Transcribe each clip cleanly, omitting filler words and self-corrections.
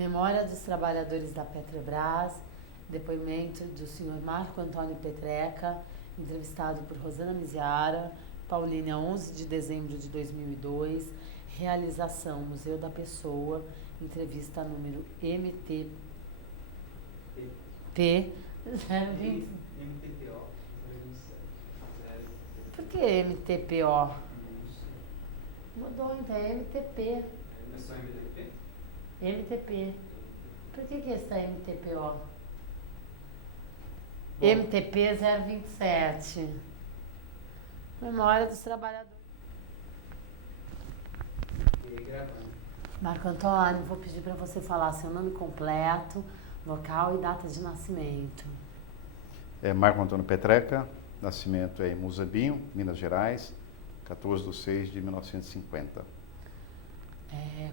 Memória dos trabalhadores da Petrobras, depoimento do senhor Marco Antônio Petreca, entrevistado por Rosana Miziara, Paulínia, 11 de dezembro de 2002, realização Museu da Pessoa, entrevista número MTP 020. MTPO. Por que MTPO? Mudou então, é MTP. Não é só MTP? MTP. Por que está MTPO? Bom. MTP 027. Memória dos trabalhadores. E aí, gravando. Marco Antônio, vou pedir para você falar seu nome completo, local e data de nascimento. Marco Antônio Petreca, nascimento em Muzambinho, Minas Gerais, 14/6/1950.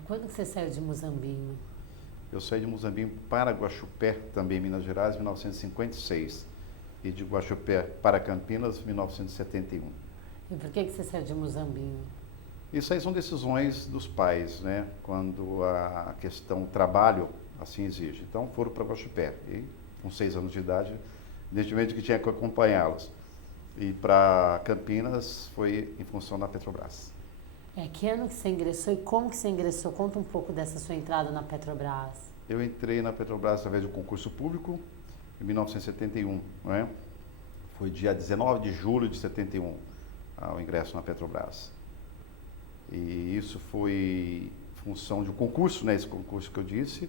Quando que você saiu de Muzambinho? Eu saí de Muzambinho para Guaxupé, também em Minas Gerais, em 1956. E de Guaxupé para Campinas, 1971. E por que você saiu de Muzambinho? Isso aí são decisões dos pais, né? Quando a questão trabalho assim exige. Então foram para Guaxupé. E com 6 anos de idade, evidentemente que tinha que acompanhá-los. E para Campinas foi em função da Petrobras. Que ano que você ingressou e como que você ingressou? Conta um pouco dessa sua entrada na Petrobras. Eu entrei na Petrobras através de um concurso público em 1971, não é? Foi dia 19 de julho de 71, o ingresso na Petrobras. E isso foi função de um concurso, né? Esse concurso que eu disse,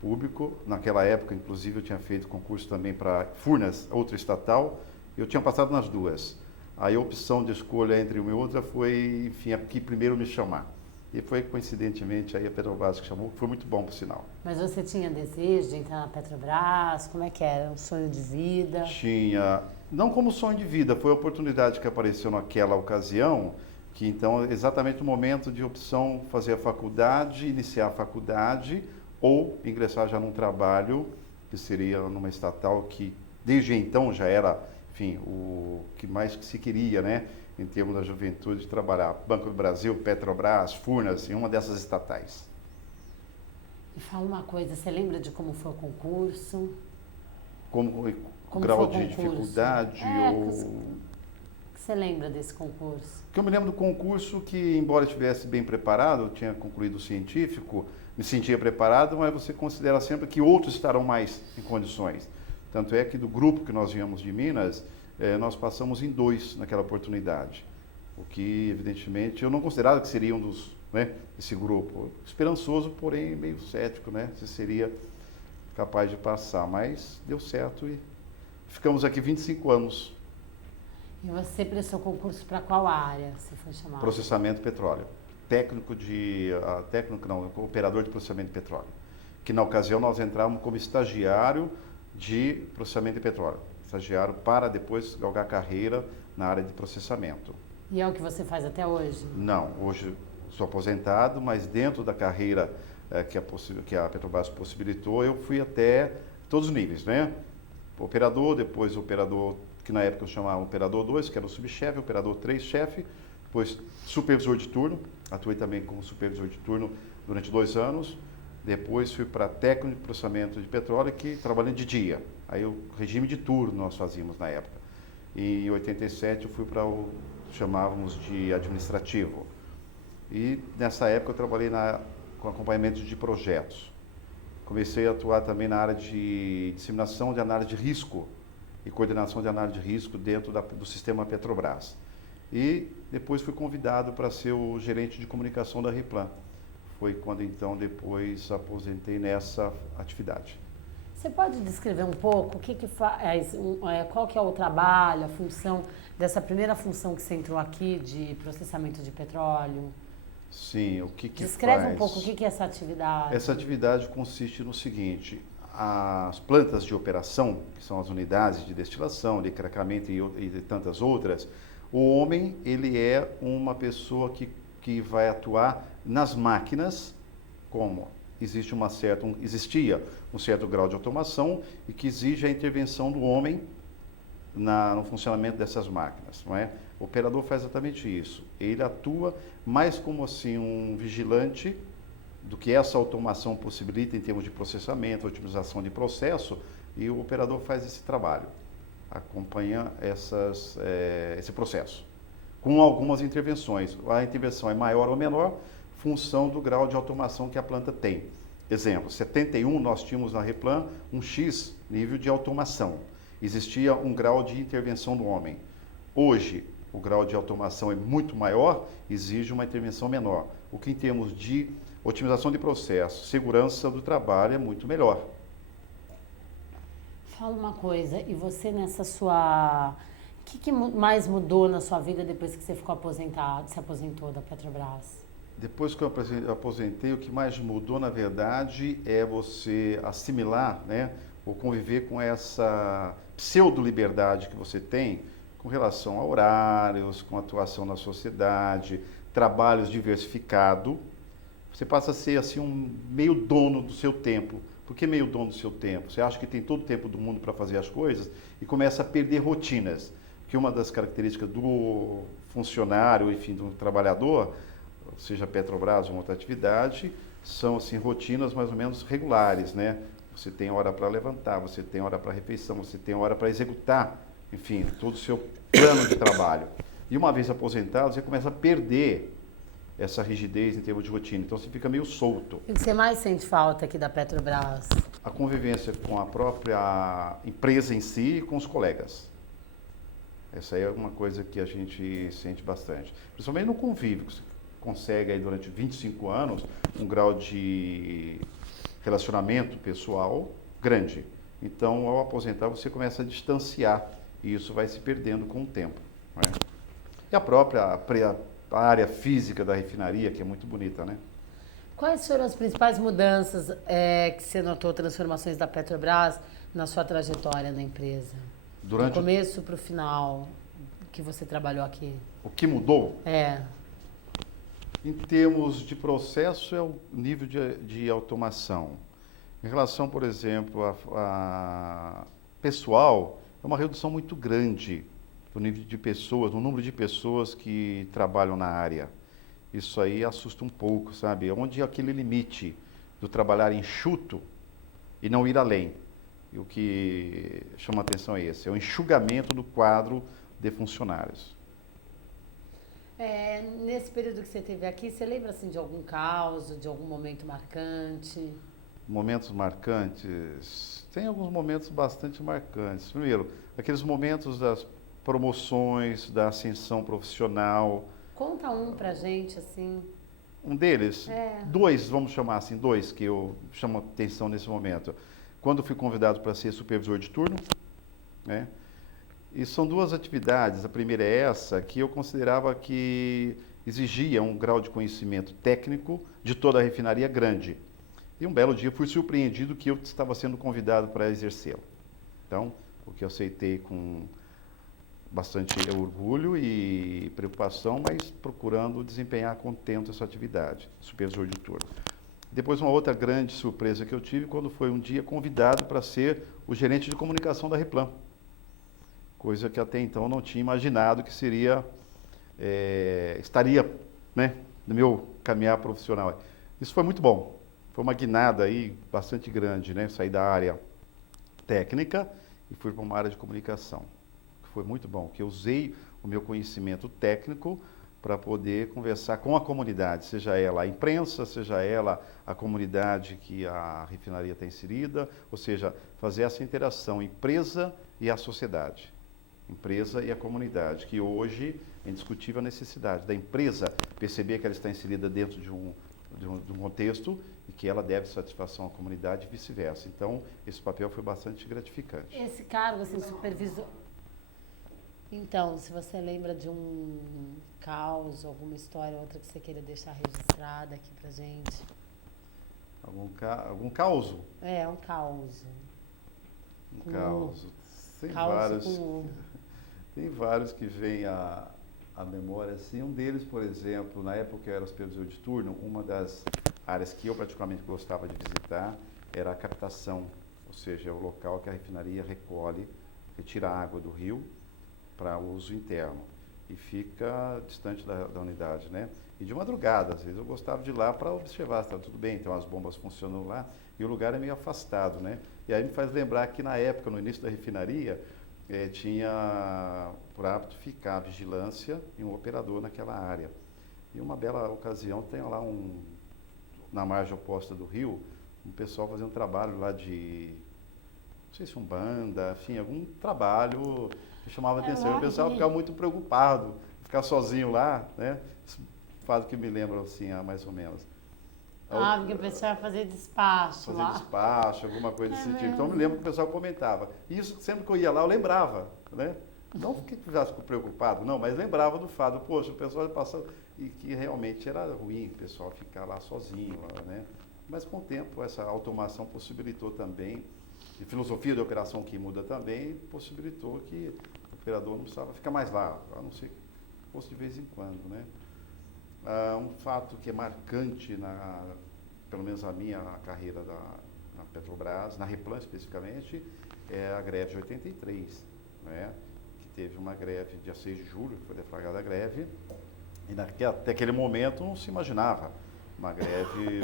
público. Naquela época, inclusive, eu tinha feito concurso também para Furnas, outra estatal, e eu tinha passado nas duas. Aí a opção de escolha entre uma e outra foi, enfim, a que primeiro me chamar. E foi, coincidentemente, aí a Petrobras que chamou, que foi muito bom, por sinal. Mas você tinha desejo de entrar na Petrobras? Como é que era? Um sonho de vida? Tinha, não como sonho de vida, foi a oportunidade que apareceu naquela ocasião, que então, exatamente o momento de opção, fazer a faculdade, iniciar a faculdade, ou ingressar já num trabalho, que seria numa estatal que, desde então, já era, enfim, o que mais que se queria, né, em termos da juventude, de trabalhar. Banco do Brasil, Petrobras, Furnas, em uma dessas estatais. E fala uma coisa, você lembra de como foi o concurso? Como foi grau o de concurso? dificuldade ou... Que você lembra desse concurso? Que eu me lembro do concurso que, embora estivesse bem preparado, eu tinha concluído o científico, me sentia preparado, mas você considera sempre que outros estarão mais em condições. Tanto é que do grupo que nós viemos de Minas, nós passamos em 2 naquela oportunidade. O que, evidentemente, eu não considerava que seria um dos, né, desse grupo. Esperançoso, porém meio cético, né, se seria capaz de passar. Mas deu certo e ficamos aqui 25 anos. E você prestou concurso para qual área você foi chamado? Processamento de petróleo. Operador de processamento de petróleo. Que na ocasião nós entramos como estagiário de processamento de petróleo. Estagiário para depois galgar carreira na área de processamento. E é o que você faz até hoje? Não, hoje sou aposentado, mas dentro da carreira que a Petrobras possibilitou, eu fui até todos os níveis, né? Operador, depois operador, que na época eu chamava operador 2, que era o subchefe, operador 3, chefe, depois supervisor de turno, atuei também como supervisor de turno durante 2 anos, depois fui para técnico de processamento de petróleo, que trabalhando de dia, aí o regime de turno nós fazíamos na época. E em 87 eu fui para o chamávamos de administrativo. E nessa época eu trabalhei com acompanhamento de projetos. Comecei a atuar também na área de disseminação de análise de risco e coordenação de análise de risco dentro do sistema Petrobras. E depois fui convidado para ser o gerente de comunicação da Replan. Foi quando então depois aposentei nessa atividade. Você pode descrever um pouco o que faz, qual que é o trabalho, a função dessa primeira função que você entrou aqui de processamento de petróleo? Sim, o que Descreve faz? um pouco o que é essa atividade. Essa atividade consiste no seguinte: as plantas de operação, que são as unidades de destilação, de craqueamento e tantas outras, o homem ele é uma pessoa que vai atuar nas máquinas, como existia um certo grau de automação e que exige a intervenção do homem no funcionamento dessas máquinas, não é? O operador faz exatamente isso. Ele atua mais como assim um vigilante do que essa automação possibilita em termos de processamento, otimização de processo, e o operador faz esse trabalho, acompanha esse processo, com algumas intervenções. A intervenção é maior ou menor, função do grau de automação que a planta tem. Exemplo, 71 nós tínhamos na Replan um X nível de automação. Existia um grau de intervenção do homem. Hoje, o grau de automação é muito maior, exige uma intervenção menor. O que em termos de otimização de processo, segurança do trabalho é muito melhor. Fala uma coisa, e você nessa sua... O que mais mudou na sua vida depois que você ficou aposentado, se aposentou da Petrobras? Depois que eu aposentei, o que mais mudou, na verdade, é você assimilar, né, ou conviver com essa pseudo-liberdade que você tem com relação a horários, com atuação na sociedade, trabalhos diversificados. Você passa a ser assim um meio dono do seu tempo. Por que meio dono do seu tempo? Você acha que tem todo o tempo do mundo para fazer as coisas e começa a perder rotinas. Porque uma das características do funcionário, enfim, do trabalhador, seja Petrobras ou outra atividade, são assim rotinas mais ou menos regulares, né? Você tem hora para levantar, você tem hora para refeição, você tem hora para executar, enfim, todo o seu plano de trabalho. E uma vez aposentado, você começa a perder essa rigidez em termos de rotina. Então você fica meio solto. O que você mais sente falta aqui da Petrobras? A convivência com a própria empresa em si e com os colegas. Essa aí é uma coisa que a gente sente bastante. Principalmente no convívio. Você consegue aí durante 25 anos um grau de relacionamento pessoal grande. Então, ao aposentar, você começa a distanciar e isso vai se perdendo com o tempo. Né? E a própria área física da refinaria, que é muito bonita, né? Quais foram as principais mudanças que você notou, transformações da Petrobras na sua trajetória na empresa? Do começo para o final que você trabalhou aqui. O que mudou? É. Em termos de processo, é o nível de automação. Em relação, por exemplo, a pessoal, é uma redução muito grande do nível de pessoas, no número de pessoas que trabalham na área. Isso aí assusta um pouco, sabe? Onde é aquele limite do trabalhar enxuto e não ir além. E o que chama a atenção é esse, é o enxugamento do quadro de funcionários. Nesse período que você esteve aqui, você lembra assim, de algum caos, de algum momento marcante? Momentos marcantes? Tem alguns momentos bastante marcantes. Primeiro, aqueles momentos das promoções, da ascensão profissional. Conta um pra gente, assim. Um deles? Dois, vamos chamar assim, dois que eu chamo a atenção nesse momento. Quando fui convidado para ser supervisor de turno, né? E são duas atividades. A primeira é essa, que eu considerava que exigia um grau de conhecimento técnico de toda a refinaria grande. E um belo dia fui surpreendido que eu estava sendo convidado para exercê-lo. Então, o que eu aceitei com bastante orgulho e preocupação, mas procurando desempenhar contento essa atividade, supervisor de turno. Depois, uma outra grande surpresa que eu tive quando foi um dia convidado para ser o gerente de comunicação da Replan. Coisa que até então não tinha imaginado que estaria, né, no meu caminhar profissional. Isso foi muito bom. Foi uma guinada aí bastante grande, né? Saí da área técnica e fui para uma área de comunicação. Foi muito bom, que eu usei o meu conhecimento técnico para poder conversar com a comunidade, seja ela a imprensa, seja ela a comunidade que a refinaria está inserida, ou seja, fazer essa interação empresa e a sociedade. Empresa e a comunidade, que hoje é indiscutível a necessidade da empresa perceber que ela está inserida dentro de um contexto e que ela deve satisfação à comunidade e vice-versa. Então, esse papel foi bastante gratificante. Esse cargo, assim, supervisor... Então, se você lembra de um caos, alguma história, outra que você queira deixar registrada aqui pra gente. Algum caos? Um caos. Um caos. Tem vários que vêm à memória, assim. Um deles, por exemplo, na época que eu era supervisor de turno, uma das áreas que eu particularmente gostava de visitar era a captação, ou seja, é o local que a refinaria retira a água do rio para uso interno. e fica distante da unidade, né? E de madrugada, às vezes eu gostava de ir lá para observar se estava tudo bem, tem umas bombas funcionando lá, e o lugar é meio afastado, né? E aí me faz lembrar que na época, no início da refinaria, tinha por hábito ficar a vigilância e um operador naquela área. E uma bela ocasião tem lá na margem oposta do rio, um pessoal fazendo um trabalho lá de, não sei se Umbanda, enfim, algum trabalho que chamava atenção. E o pessoal ficava muito preocupado, ficar sozinho lá, né? Isso faz o que me lembra, assim, mais ou menos. Porque o pessoal ia fazer despacho lá. Fazer despacho, alguma coisa desse tipo. Então, eu me lembro que o pessoal comentava. E isso, sempre que eu ia lá, eu lembrava, né? Não que ficasse preocupado, não, mas lembrava do fato, poxa, o pessoal passando, e que realmente era ruim o pessoal ficar lá sozinho, né? Mas com o tempo, essa automação possibilitou também, e filosofia de operação que muda também, possibilitou que o operador não precisava ficar mais lá, a não ser que fosse de vez em quando, né? Um fato que é marcante, pelo menos a minha carreira na Petrobras, na Replan especificamente, é a greve de 83, né? Que teve uma greve dia 6 de julho, que foi deflagrada a greve, e até aquele momento não se imaginava uma greve,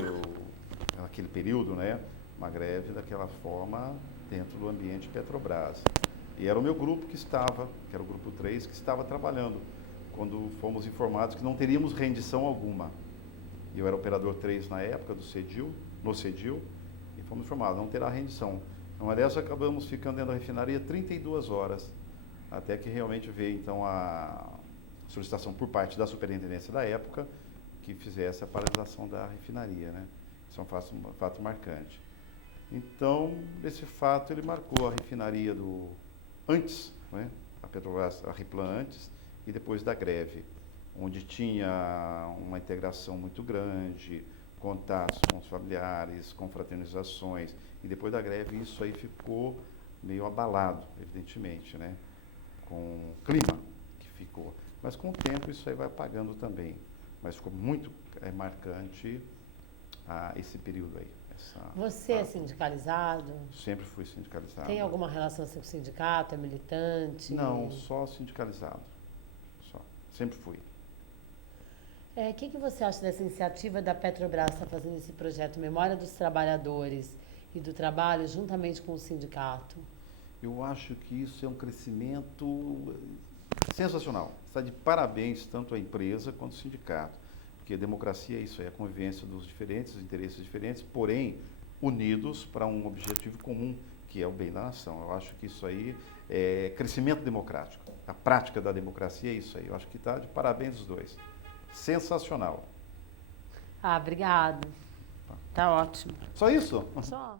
naquele período, né? Uma greve daquela forma dentro do ambiente Petrobras. E era o meu grupo que era o grupo 3, que estava trabalhando, quando fomos informados que não teríamos rendição alguma. Eu era operador 3 na época no CEDIL, e fomos informados, não terá rendição. Uma dessas acabamos ficando dentro da refinaria 32 horas, até que realmente veio então a solicitação por parte da superintendência da época, que fizesse a paralisação da refinaria, né? Isso é um fato marcante. Então, esse fato ele marcou a refinaria antes, né? A Petrobras, a Replan antes, e depois da greve, onde tinha uma integração muito grande, contatos com os familiares, confraternizações, e depois da greve isso aí ficou meio abalado, evidentemente, né? Com o clima que ficou. Mas com o tempo isso aí vai apagando também. Mas ficou muito marcante esse período aí. Você é sindicalizado? Sempre fui sindicalizado. Tem alguma relação assim, com o sindicato? É militante? Não, só sindicalizado. Sempre fui. O que você acha dessa iniciativa da Petrobras está fazendo esse projeto Memória dos Trabalhadores e do Trabalho juntamente com o sindicato? Eu acho que isso é um crescimento sensacional. Está de parabéns tanto a empresa quanto o sindicato. Porque a democracia é isso, é a convivência dos diferentes, dos interesses diferentes, porém unidos para um objetivo comum, que é o bem da nação. Eu acho que isso aí é crescimento democrático. A prática da democracia é isso aí. Eu acho que está de parabéns os dois. Sensacional. Obrigado. Tá ótimo. Só isso? Só.